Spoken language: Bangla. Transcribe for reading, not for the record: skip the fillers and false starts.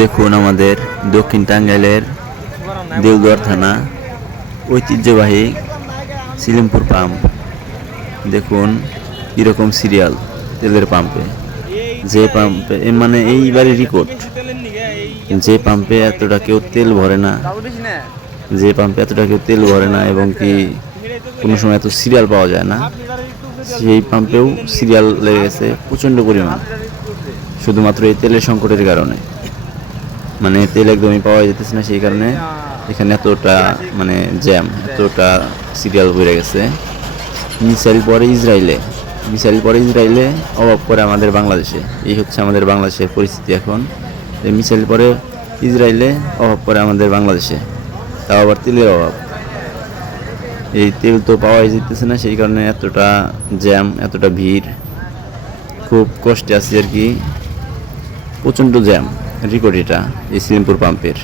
দেখুন আমাদের দক্ষিণ টাঙ্গাইলের দেওদুয়ার থানা ঐতিহ্যবাহী সিলিমপুর পাম্প। দেখুন কীরকম সিরিয়াল তেলের পাম্পে, যে পাম্পে মানে এইবারে রেকর্ড, যে পাম্পে এতটা কেউ তেল ভরে না, যে পাম্পে এতটা কেউ তেল ভরে না এবং কি কোনো সময় এত সিরিয়াল পাওয়া যায় না, সেই পাম্পেও সিরিয়াল লেগে গেছে প্রচণ্ড পরিমাণ, শুধুমাত্র এই তেলের সংকটের কারণে। মানে তেল একদমই পাওয়া যেতেছে না, সেই কারণে এখানে এতটা মানে জ্যাম, এতটা সিরিয়াল বেড়ে গেছে। মিসাইল পরে ইসরায়েলে, মিসাইল পরে ইসরায়েলে, অভাব পরে আমাদের বাংলাদেশে। এই হচ্ছে আমাদের বাংলাদেশের পরিস্থিতি এখন। মিসাইল পরে ইসরায়েলে, অভাব পরে আমাদের বাংলাদেশে, তাও আবার তেলের অভাব। এই তেল তো পাওয়াই যেতেছে না, সেই কারণে এতটা জ্যাম, এতটা ভিড়, খুব কষ্টে আছি আর কি। প্রচণ্ড জ্যাম রেকর্ড এটা এই সিলিমপুর পাম্পের।